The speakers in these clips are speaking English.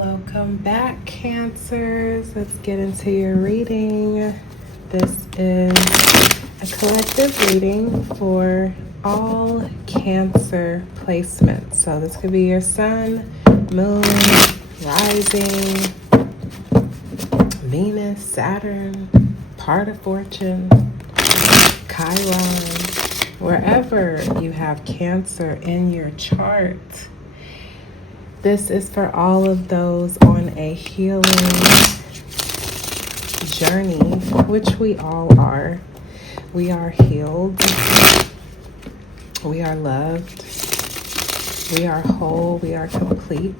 Welcome back, Cancers. Let's get into your reading. This is a collective reading for all Cancer placements. So this could be your sun, moon, rising, Venus, Saturn, part of fortune, Chiron, wherever you have Cancer in your chart. This is for all of those on a healing journey, which we all are. We are healed. We are loved. We are whole. We are complete.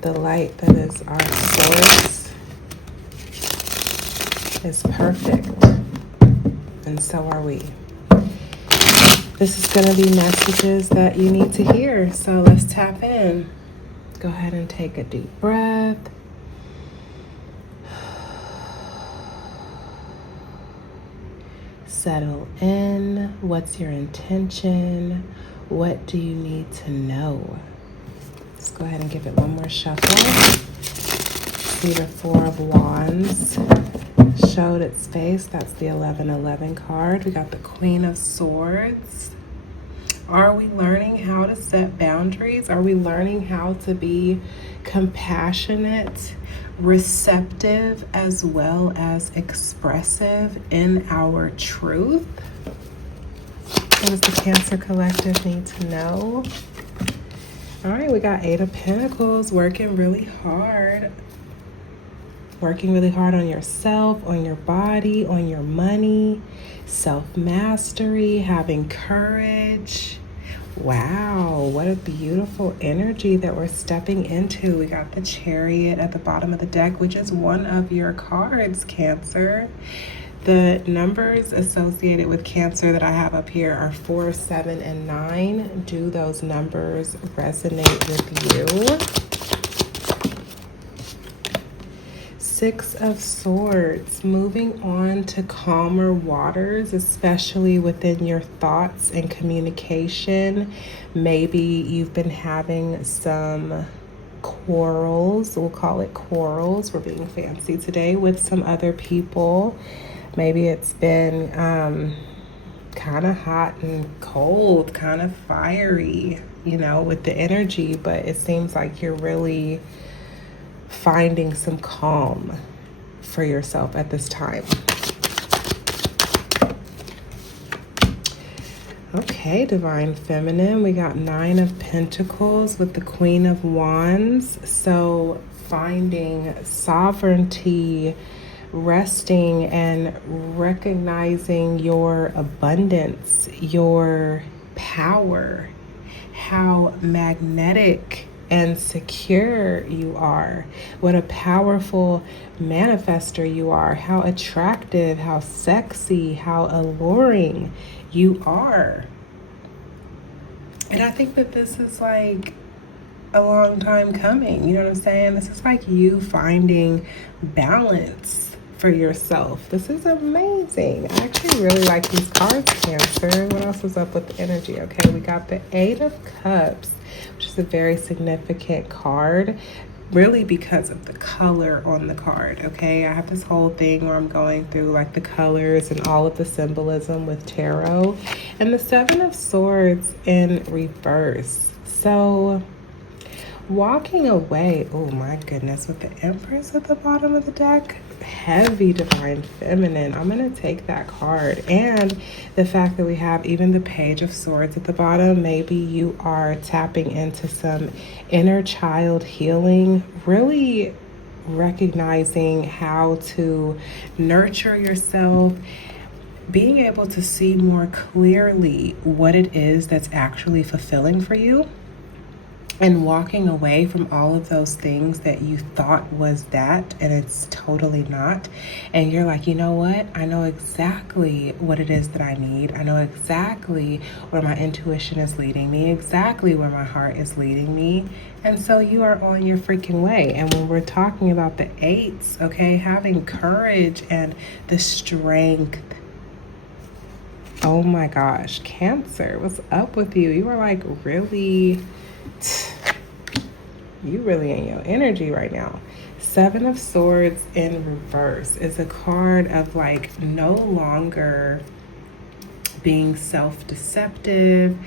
The light that is our source is perfect, and so are we. This is going to be messages that you need to hear, so let's tap in. Go ahead and take a deep breath. Settle in. What's your intention? What do you need to know? Let's go ahead and give it one more shuffle. See the Four of Wands showed its face. That's the 1111 card. We got the Queen of Swords. Are we learning how to set boundaries? Are we learning how to be compassionate, receptive, as well as expressive in our truth? What does the Cancer Collective need to know? All right, we got Eight of Pentacles, working really hard. Working really hard on yourself, on your body, on your money, self-mastery, having courage. Wow, what a beautiful energy that we're stepping into. We got the Chariot at the bottom of the deck, which is one of your cards, Cancer. The numbers associated with Cancer that I have up here are 4, 7, and 9. Do those numbers resonate with you? Six of Swords, moving on to calmer waters, especially within your thoughts and communication. Maybe you've been having some quarrels, we'll call it quarrels, we're being fancy today, with some other people. Maybe it's been kind of hot and cold, kind of fiery, you know, with the energy, but it seems like you're really finding some calm for yourself at this time. Okay, Divine Feminine, we got 9 of Pentacles with the Queen of Wands. So finding sovereignty, resting and recognizing your abundance, your power, how magnetic and secure you are, what a powerful manifester you are, how attractive, how sexy, how alluring you are. And I think that this is like a long time coming, you know what I'm saying? This is like you finding balance for yourself. This is amazing. I actually really like these cards, Cancer. What else is up with the energy? Okay, we got the Eight of Cups, which is a very significant card, really because of the color on the card. Okay, I have this whole thing where I'm going through like the colors and all of the symbolism with tarot, and the Seven of Swords in reverse. So walking away, oh my goodness, with the Empress at the bottom of the deck, heavy Divine Feminine. I'm going to take that card. And the fact that we have even the Page of Swords at the bottom, maybe you are tapping into some inner child healing, really recognizing how to nurture yourself, being able to see more clearly what it is that's actually fulfilling for you, and walking away from all of those things that you thought was that, and it's totally not. And you're like, you know what? I know exactly what it is that I need. I know exactly where my intuition is leading me, exactly where my heart is leading me. And so you are on your freaking way. And when we're talking about the eights, okay, having courage and the strength. Oh my gosh, Cancer, what's up with you? You are like really You really in your energy right now. Seven of Swords in reverse is a card of like no longer being self-deceptive.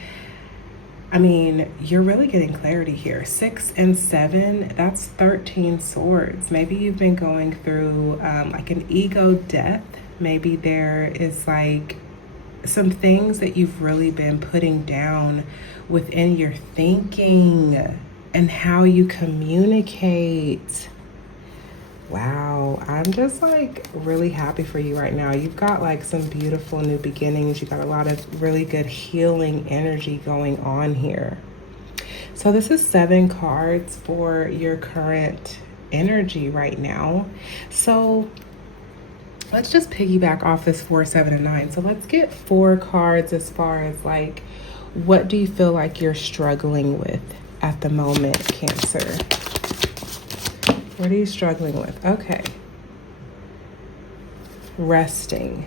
I mean, you're really getting clarity here. 6 and 7, that's 13 swords. Maybe you've been going through like an ego death. Maybe there is like some things that you've really been putting down within your thinking and how you communicate. Wow, I'm just like really happy for you right now. You've got like some beautiful new beginnings. You got a lot of really good healing energy going on here. So this is 7 cards for your current energy right now. So let's just piggyback off this 4, 7, and 9. So let's get 4 cards as far as like, what do you feel like you're struggling with at the moment, Cancer? What are you struggling with? Okay. Resting.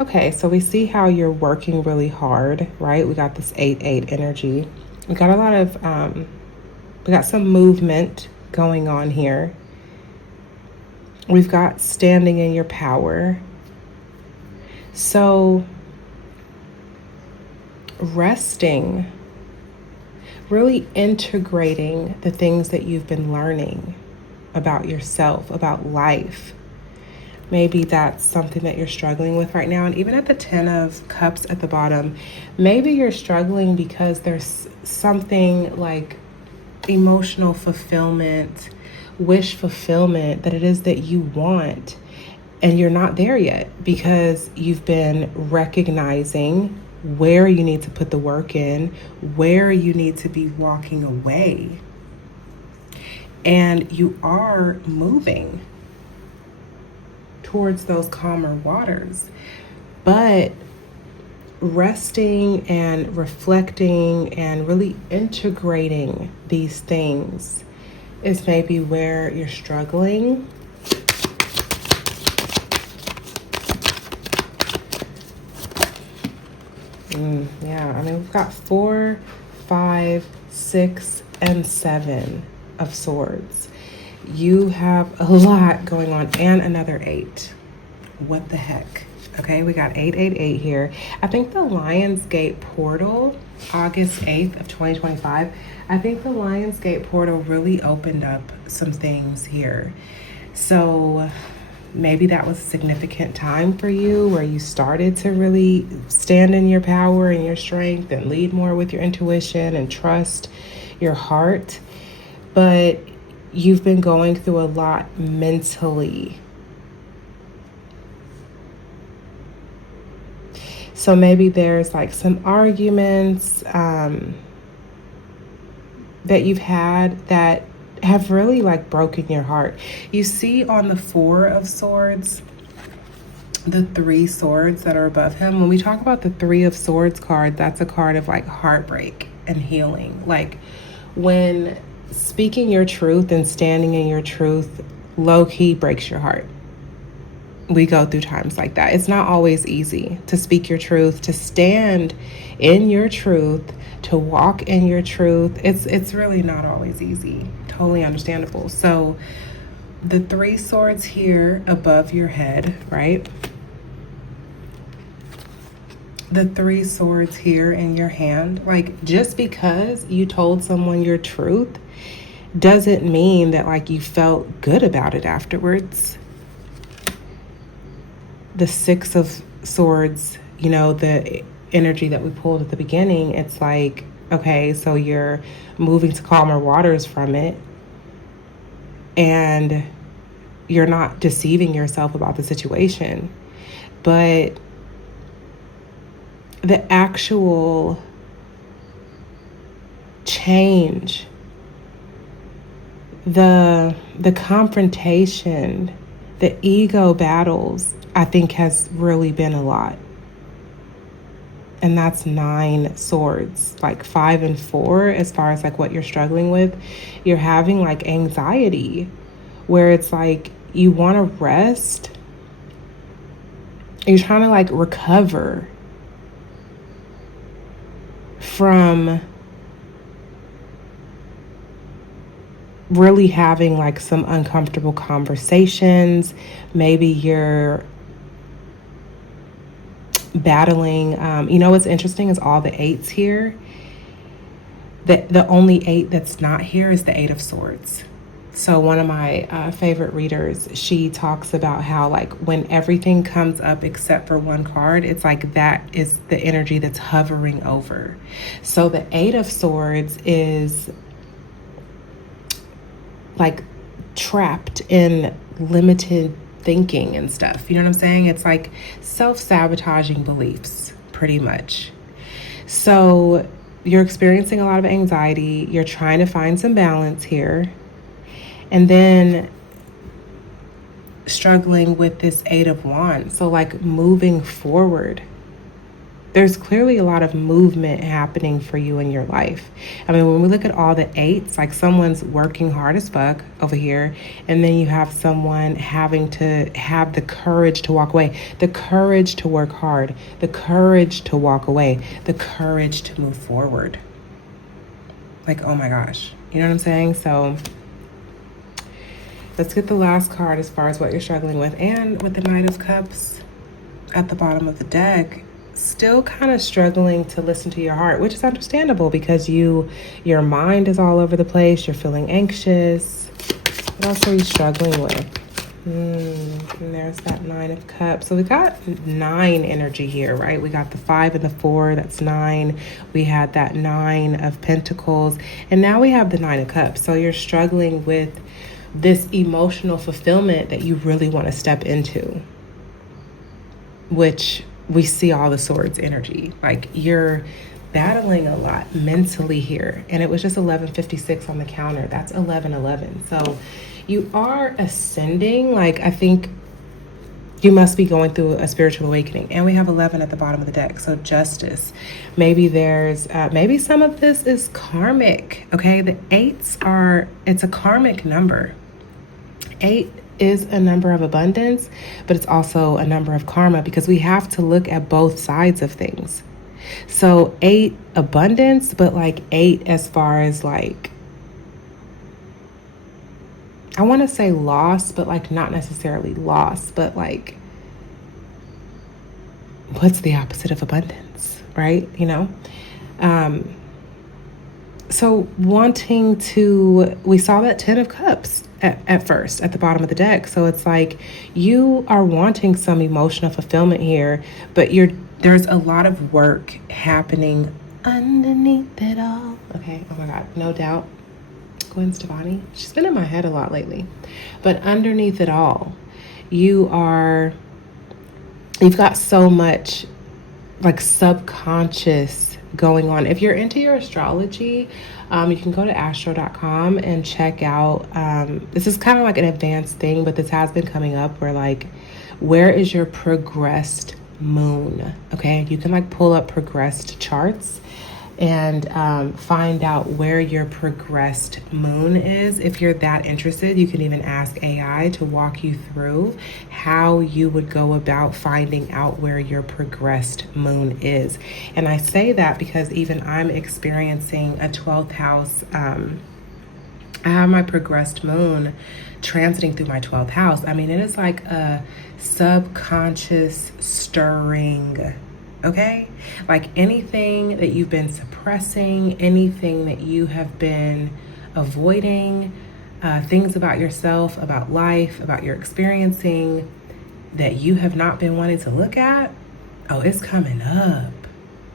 Okay, so we see how you're working really hard, right? We got this 8-8 energy. We got a lot of, we got some movement going on here. We've got standing in your power. So, resting, really integrating the things that you've been learning about yourself, about life. Maybe that's something that you're struggling with right now. And even at the 10 of Cups at the bottom, maybe you're struggling because there's something like emotional fulfillment, wish fulfillment that it is that you want. And you're not there yet because you've been recognizing where you need to put the work in, where you need to be walking away. And you are moving towards those calmer waters. But resting and reflecting and really integrating these things is maybe where you're struggling. Yeah, I mean, we've got 4, 5, 6, and 7 of Swords. You have a lot going on, and another 8. What the heck? Okay, we got 888 here. I think the Lionsgate portal, August 8th of 2025, I think the Lionsgate portal really opened up some things here. So maybe that was a significant time for you where you started to really stand in your power and your strength and lead more with your intuition and trust your heart. But you've been going through a lot mentally. So maybe there's like some arguments that you've had that have really like broken your heart. You see on the 4 of Swords, the 3 swords that are above him. When we talk about the 3 of Swords card, that's a card of like heartbreak and healing. Like when speaking your truth and standing in your truth low-key breaks your heart. We go through times like that. It's not always easy to speak your truth, to stand in your truth, to walk in your truth. It's really not always easy. Totally understandable. So the 3 swords here above your head, right? The 3 swords here in your hand, like just because you told someone your truth doesn't mean that like you felt good about it afterwards. The 6 of Swords, you know, the energy that we pulled at the beginning, it's like, okay, so you're moving to calmer waters from it and you're not deceiving yourself about the situation. But the actual change, the confrontation, the ego battles, I think has really been a lot. And that's 9 swords, like 5 and 4, as far as like what you're struggling with. You're having like anxiety where it's like you want to rest. You're trying to like recover from really having like some uncomfortable conversations. Maybe you're battling, what's interesting is all the eights here. The only eight that's not here is the Eight of Swords. So one of my favorite readers, she talks about how like when everything comes up except for one card, it's like that is the energy that's hovering over. So the Eight of Swords is like trapped in limited thinking and stuff. You know what I'm saying? It's like self-sabotaging beliefs, pretty much. So you're experiencing a lot of anxiety. You're trying to find some balance here. And then struggling with this Eight of Wands. So like moving forward. There's clearly a lot of movement happening for you in your life. I mean, when we look at all the eights, like someone's working hard as fuck over here, and then you have someone having to have the courage to walk away, the courage to work hard, the courage to walk away, the courage to move forward. Like, oh my gosh. You know what I'm saying? So let's get the last card as far as what you're struggling with. And with the Knight of Cups at the bottom of the deck, still kind of struggling to listen to your heart, which is understandable because your mind is all over the place. You're feeling anxious. What else are you struggling with? And there's that Nine of Cups. So we got 9 energy here, right? We got the 5 and the 4. That's 9. We had that 9 of Pentacles. And now we have the 9 of Cups. So you're struggling with this emotional fulfillment that you really want to step into, which we see all the swords energy. Like you're battling a lot mentally here. And it was just 11:56 on the counter. That's 11:11. So you are ascending. Like I think you must be going through a spiritual awakening. And we have 11 at the bottom of the deck. So justice. Maybe there's, maybe some of this is karmic. Okay. The 8s it's a karmic number. 8 is a number of abundance, but it's also a number of karma because we have to look at both sides of things. So 8 abundance, but like 8 as far as like, I want to say loss, but like not necessarily loss, but like what's the opposite of abundance, right? You know? So wanting to, we saw that 10 of Cups at first at the bottom of the deck. So it's like you are wanting some emotional fulfillment here, but there's a lot of work happening underneath it all. Okay. Oh my God. No doubt. Gwen Stefani. She's been in my head a lot lately. But underneath it all, you've got so much like subconscious going on. If you're into your astrology, you can go to astro.com and check out, this is kind of like an advanced thing, but this has been coming up where like, where is your progressed moon? Okay. You can like pull up progressed charts and find out where your progressed moon is. If you're that interested, you can even ask AI to walk you through how you would go about finding out where your progressed moon is. And I say that because even I'm experiencing a 12th house. I have my progressed moon transiting through my 12th house. I mean, it is like a subconscious stirring. Okay? Like anything that you've been suppressing, anything that you have been avoiding, things about yourself, about life, about your experiencing that you have not been wanting to look at, oh, it's coming up.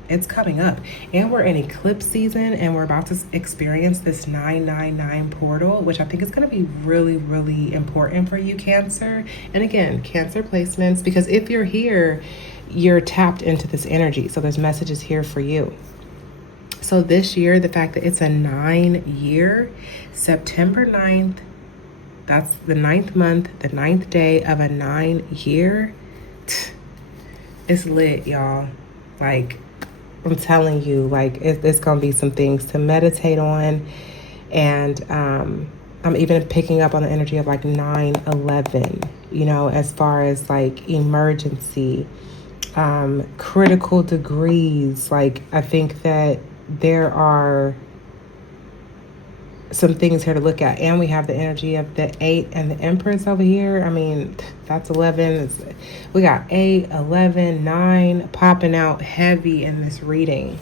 It's coming up. And we're in eclipse season and we're about to experience this 999 portal, which I think is going to be really, really important for you, Cancer. And again, Cancer placements, because if you're here, you're tapped into this energy. So there's messages here for you. So this year, the fact that it's a 9-year, September 9th, that's the 9th month, the 9th day of a 9-year, it's lit, y'all. Like, I'm telling you, like, it's going to be some things to meditate on. And I'm even picking up on the energy of like 9/11, you know, as far as like emergency, critical degrees. Like I think that there are some things here to look at. And we have the energy of the 8 and the Empress over here. I mean, that's 11. We got 8, 11, 9 popping out heavy in this reading.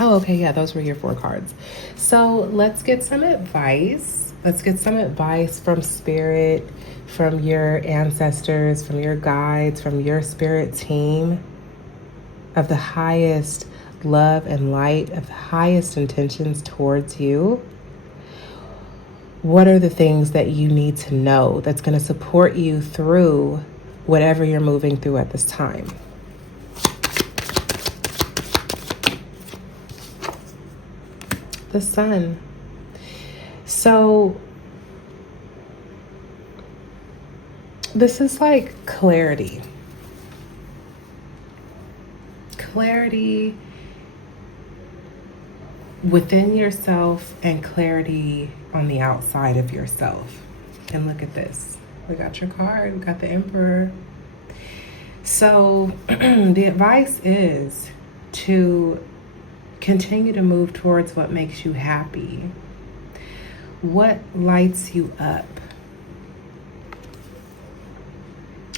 Oh, okay, yeah, those were your 4 cards. So let's get some advice. Let's get some advice from Spirit, from your ancestors, from your guides, from your spirit team, of the highest love and light, of the highest intentions towards you. What are the things that you need to know that's going to support you through whatever you're moving through at this time? The Sun. So this is like clarity. Clarity within yourself and clarity on the outside of yourself. And look at this. We got your card. We got the Emperor. So the advice is to continue to move towards what makes you happy. What lights you up?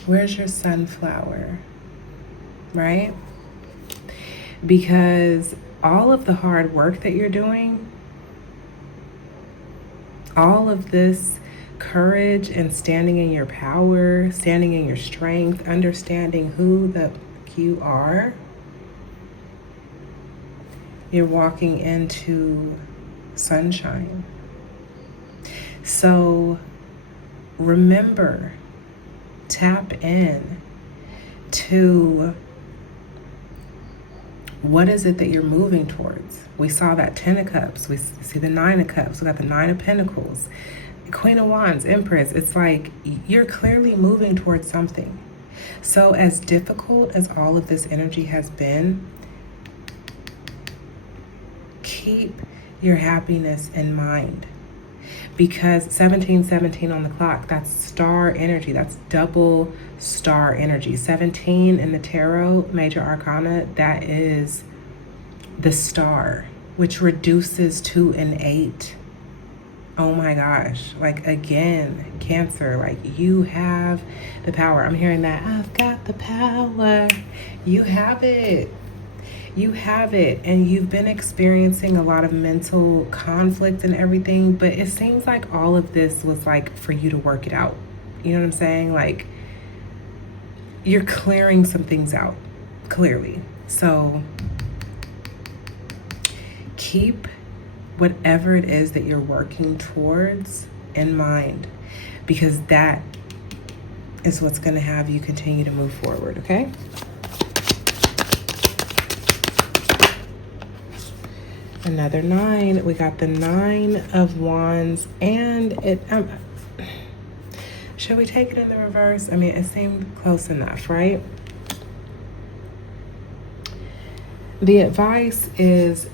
Where's your sunflower? Right? Because all of the hard work that you're doing, all of this courage and standing in your power, standing in your strength, understanding who the fuck you are, you're walking into sunshine. So remember, tap in to what is it that you're moving towards. We saw that 10 of Cups. We see the 9 of Cups. We got the 9 of Pentacles. Queen of Wands, Empress. It's like you're clearly moving towards something. So as difficult as all of this energy has been, keep your happiness in mind. Because 1717 on the clock, that's star energy. That's double star energy. 17 in the tarot, major arcana, that is the star, which reduces to an 8. Oh my gosh. Like, again, Cancer, like, you have the power. I'm hearing that. I've got the power. You have it. You have it, and you've been experiencing a lot of mental conflict and everything, but it seems like all of this was like for you to work it out. You know what I'm saying? Like, you're clearing some things out, clearly. So keep whatever it is that you're working towards in mind, because that is what's going to have you continue to move forward, okay? Another 9. We got the 9 of Wands, and it should we take it in the reverse? I mean, it seemed close enough, right? The advice is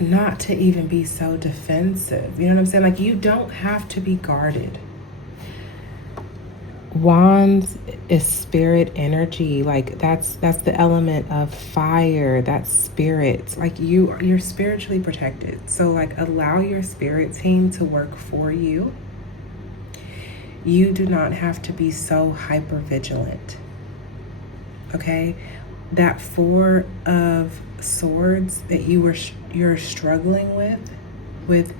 not to even be so defensive. You know what I'm saying? Like, you don't have to be guarded. Wands is spirit energy. Like, that's the element of fire. That's spirit. Like, you're spiritually protected. So, like, allow your spirit team to work for you. You do not have to be so hyper vigilant. Okay? That 4 of Swords that you're struggling with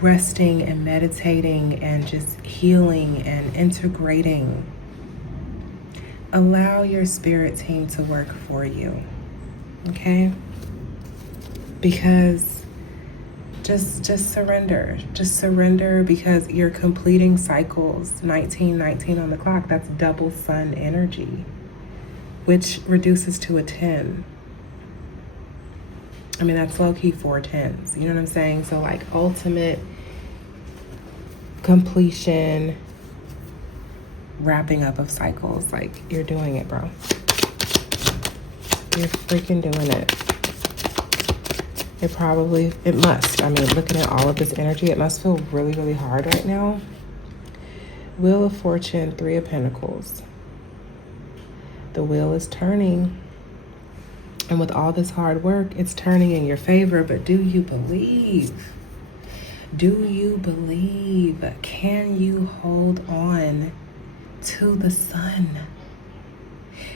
resting and meditating and just healing and integrating. Allow your spirit team to work for you, okay? Because just surrender. Just surrender, because you're completing cycles. 1919 on the clock, that's double sun energy, which reduces to a 10. I mean, that's low-key 4 10s. You know what I'm saying? So, like, ultimate completion, wrapping up of cycles. Like, you're doing it, bro. You're freaking doing it. It must. I mean, looking at all of this energy, it must feel really, really hard right now. Wheel of Fortune, 3 of Pentacles. The wheel is turning. And with all this hard work, it's turning in your favor. But do you believe? Do you believe? Can you hold on to the sun?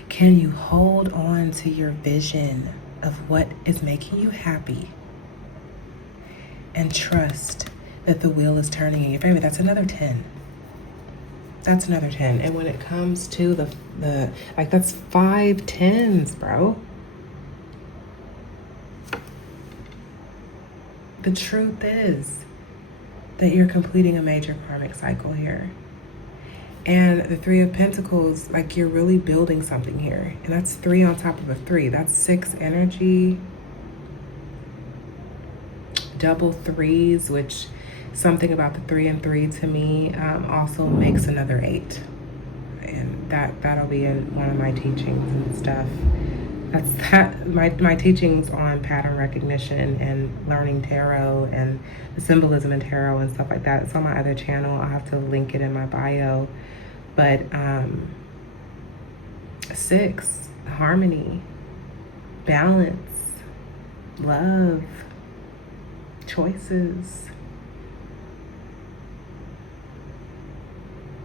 Can you hold on to your vision of what is making you happy and trust that the wheel is turning in your favor? That's another 10. That's another 10. And when it comes to the like, that's 5 10s, bro. The truth is that you're completing a major karmic cycle here. And the 3 of Pentacles, like, you're really building something here. And that's 3 on top of a 3. That's 6 energy. Double 3s, which something about the 3 and 3 to me also makes another 8. And that'll be in one of my teachings and stuff. My teachings on pattern recognition and learning tarot and the symbolism in tarot and stuff like that. It's on my other channel. I'll have to link it in my bio. But 6, harmony, balance, love, choices.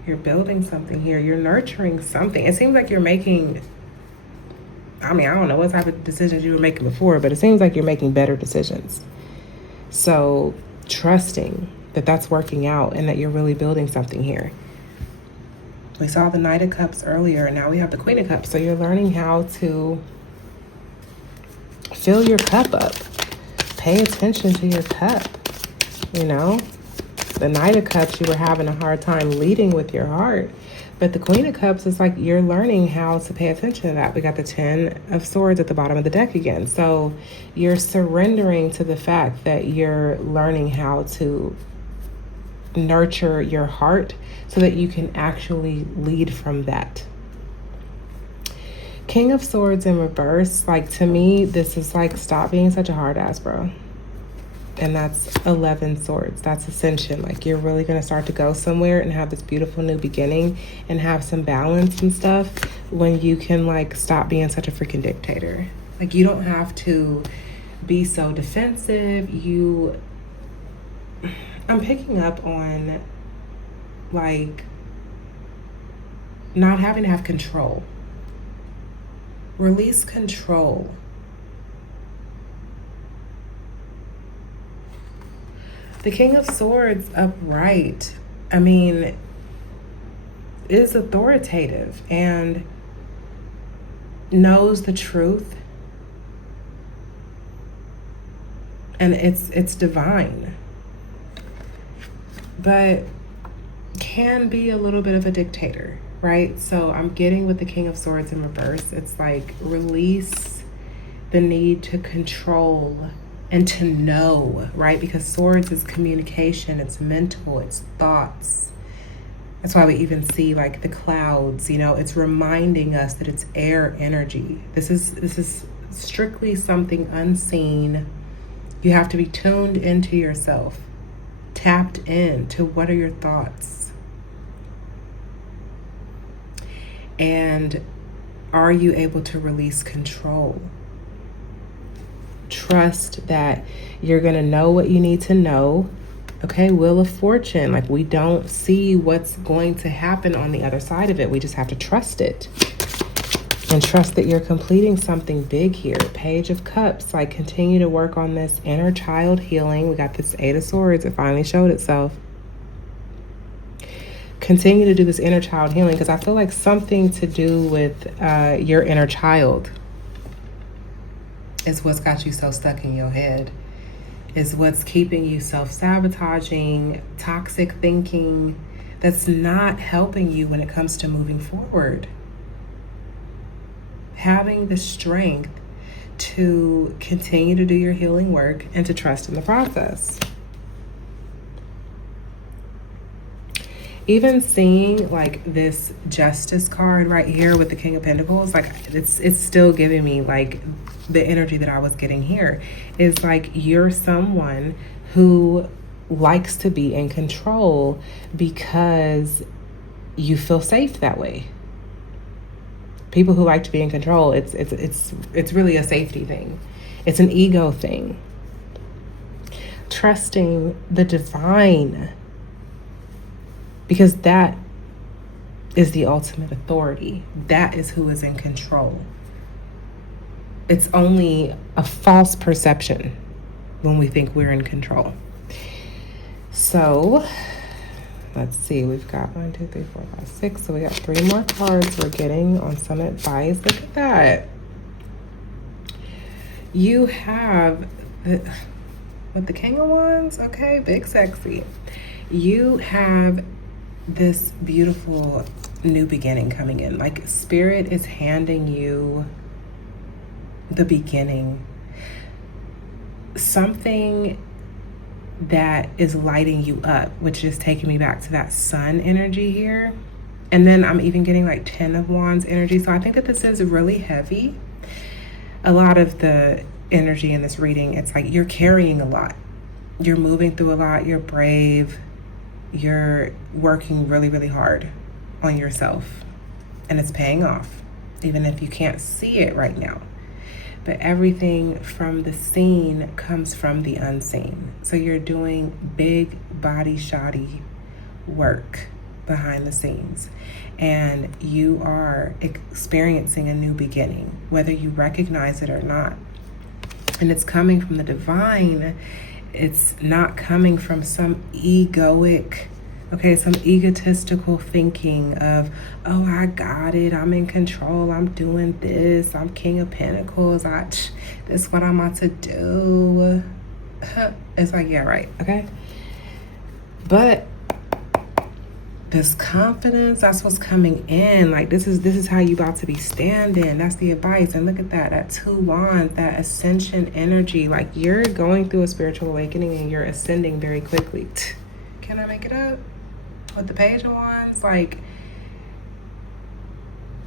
You're building something here. You're nurturing something. It seems like you're making, I mean, I don't know what type of decisions you were making before, but it seems like you're making better decisions. So trusting that that's working out and that you're really building something here. We saw the Knight of Cups earlier, and now we have the Queen of Cups. So you're learning how to fill your cup up. Pay attention to your cup, you know? The Knight of Cups, you were having a hard time leading with your heart. But the Queen of Cups is like you're learning how to pay attention to that. We got the 10 of Swords at the bottom of the deck again. So you're surrendering to the fact that you're learning how to nurture your heart so that you can actually lead from that. King of Swords in reverse, like, to me, this is like, stop being such a hard ass, bro. And that's 11 swords. That's ascension. Like, you're really going to start to go somewhere and have this beautiful new beginning and have some balance and stuff when you can, like, stop being such a freaking dictator. Like, you don't have to be so defensive. I'm picking up on, like, not having to have control. Release control. The King of Swords upright, I mean, is authoritative and knows the truth. And it's divine. But can be a little bit of a dictator, right? So I'm getting with the King of Swords in reverse. It's like, release the need to control and to know, right? Because swords is communication, it's mental, it's thoughts. That's why we even see, like, the clouds, you know, it's reminding us that it's air energy. This is strictly something unseen. You have to be tuned into yourself, tapped in to what are your thoughts. And are you able to release control? Trust that you're going to know what you need to know. Okay, Wheel of Fortune. Like, we don't see what's going to happen on the other side of it. We just have to trust it. And trust that you're completing something big here. Page of Cups. Like, continue to work on this inner child healing. We got this 8 of Swords. It finally showed itself. Continue to do this inner child healing, because I feel like something to do with your inner child is what's got you so stuck in your head, is what's keeping you self-sabotaging, toxic thinking that's not helping you when it comes to moving forward. Having the strength to continue to do your healing work and to trust in the process. Even seeing, like, this Justice card right here with the King of Pentacles, like, it's still giving me, like, the energy that I was getting here is like, you're someone who likes to be in control because you feel safe that way. People who like to be in control, it's really a safety thing. It's an ego thing. trusting the divine, because that is the ultimate authority. That is who is in control. It's only a false perception when we think we're in control. So let's see, we've got 1, 2, 3, 4, 5, 6. So we got 3 more cards we're getting on some advice. Look at that. You have with the King of Wands, okay, big sexy. You have this beautiful new beginning coming in. Like, Spirit is handing you the beginning. Something that is lighting you up, which is taking me back to that sun energy here. And then I'm even getting like 10 of Wands energy. So I think that this is really heavy. A lot of the energy in this reading, it's like you're carrying a lot. You're moving through a lot. You're brave. You're working really, really hard on yourself. And it's paying off, even if you can't see it right now. But everything from the seen comes from the unseen. So you're doing big body shoddy work behind the scenes. And you are experiencing a new beginning, whether you recognize it or not. And it's coming from the divine. It's not coming from some egoic, some egotistical thinking of, oh, I got it, I'm in control, I'm doing this, I'm King of Pentacles, this is what I'm about to do. It's like, yeah, right, okay? But this confidence, that's what's coming in. Like, this is how you about to be standing. That's the advice. And look at that 2 wands, that ascension energy. Like, you're going through a spiritual awakening and you're ascending very quickly. Can I make it up? With the Page of Wands, like,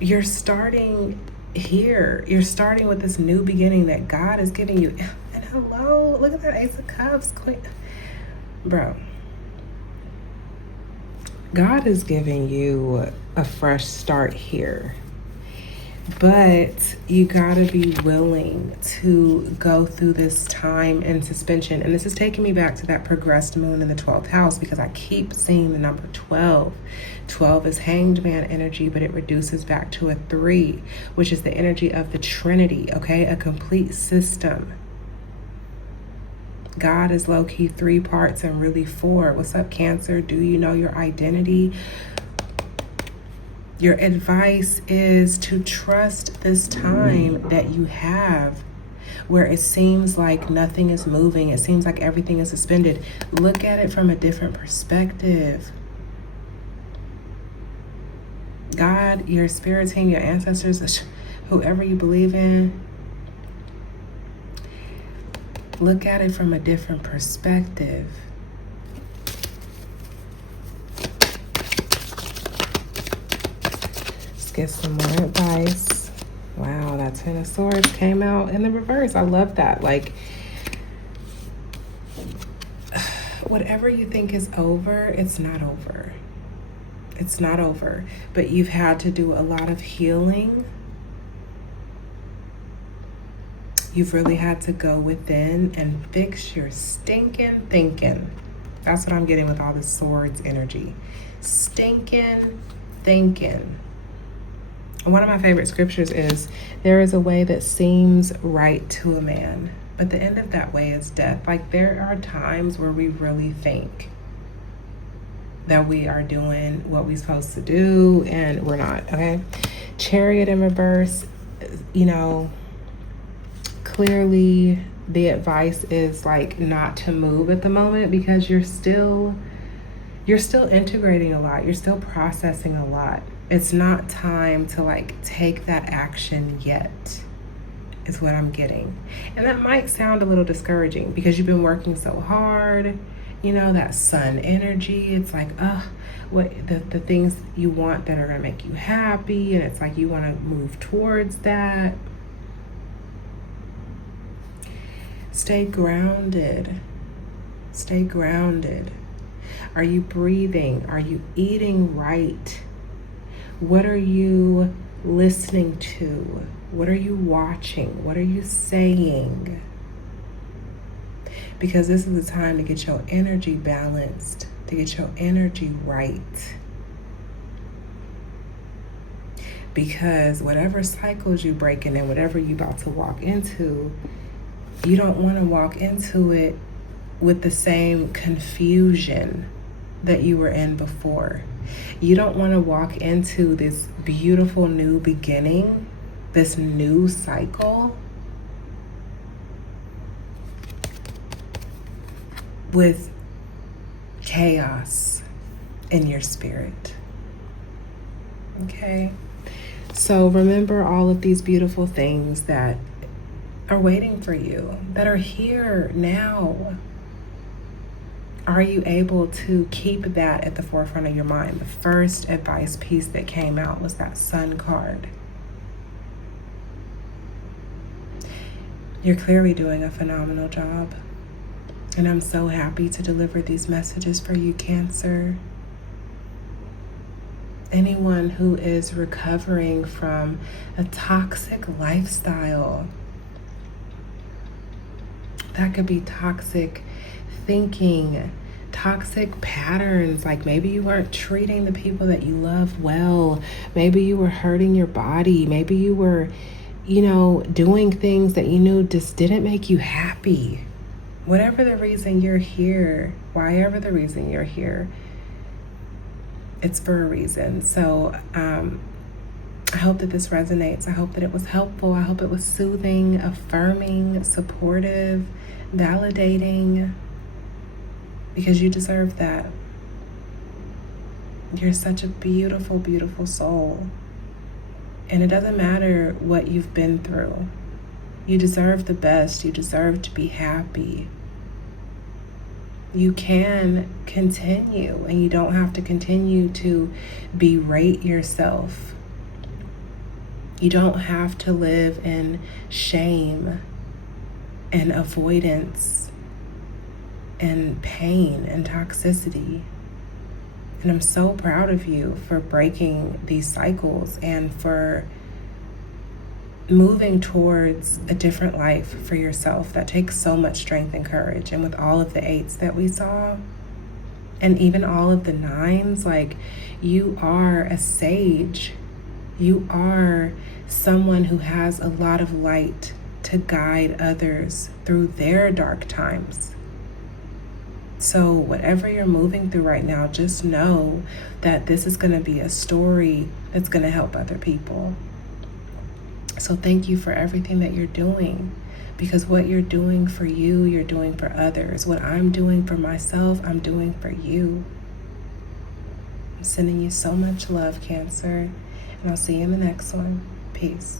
you're starting here. You're starting with this new beginning that God is giving you. And hello, look at that Ace of Cups, Queen. Bro, God is giving you a fresh start here. But you gotta be willing to go through this time in suspension. And this is taking me back to that progressed moon in the 12th house, because I keep seeing the number 12. 12 is hanged man energy, but it reduces back to a 3, which is the energy of the Trinity, okay? A complete system. God is low-key 3 parts and really 4. What's up, Cancer? Do you know your identity? Your advice is to trust this time that you have, where it seems like nothing is moving. It seems like everything is suspended. Look at it from a different perspective. God, your spirit team, your ancestors, whoever you believe in, look at it from a different perspective. Let's get some more advice. Wow, that 10 of Swords came out in the reverse. I love that. Like, whatever you think is over, it's not over. It's not over. But you've had to do a lot of healing. You've really had to go within and fix your stinking thinking. That's what I'm getting with all this Swords energy. Stinking thinking. One of my favorite scriptures is, there is a way that seems right to a man, but the end of that way is death. Like, there are times where we really think that we are doing what we're supposed to do and we're not, okay? Chariot in reverse, you know, clearly the advice is like not to move at the moment, because you're still integrating a lot. You're still processing a lot. It's not time to like take that action yet, is what I'm getting. And that might sound a little discouraging because you've been working so hard. You know, that sun energy, it's like, what the things you want that are gonna make you happy, and it's like you wanna move towards that. Stay grounded. Stay grounded. Are you breathing? Are you eating right? What are you listening to? What are you watching? What are you saying? because this is the time to get your energy balanced, to get your energy right. Because whatever cycles you're breaking and whatever you're about to walk into, you don't want to walk into it with the same confusion that you were in before. You don't want to walk into this beautiful new beginning, this new cycle, with chaos in your spirit. Okay? So remember all of these beautiful things that are waiting for you, that are here now. Are you able to keep that at the forefront of your mind? The first advice piece that came out was that Sun card. You're clearly doing a phenomenal job. And I'm so happy to deliver these messages for you, Cancer. Anyone who is recovering from a toxic lifestyle, that could be toxic thinking, toxic patterns, like maybe you weren't treating the people that you love well, maybe you were hurting your body, maybe you were, doing things that you knew just didn't make you happy. Whatever the reason you're here, whyever the reason you're here, it's for a reason. So I hope that this resonates. I hope that it was helpful. I hope it was soothing, affirming, supportive, validating, because you deserve that. You're such a beautiful, beautiful soul. And it doesn't matter what you've been through. You deserve the best. You deserve to be happy. You can continue, and you don't have to continue to berate yourself. You don't have to live in shame and avoidance and pain and toxicity. And I'm so proud of you for breaking these cycles and for moving towards a different life for yourself. That takes so much strength and courage. And with all of the 8s that we saw, and even all of the 9s, like, you are a sage. You are someone who has a lot of light to guide others through their dark times. So whatever you're moving through right now, just know that this is going to be a story that's going to help other people. So thank you for everything that you're doing, because what you're doing for you, you're doing for others. What I'm doing for myself, I'm doing for you. I'm sending you so much love, Cancer, and I'll see you in the next one. Peace.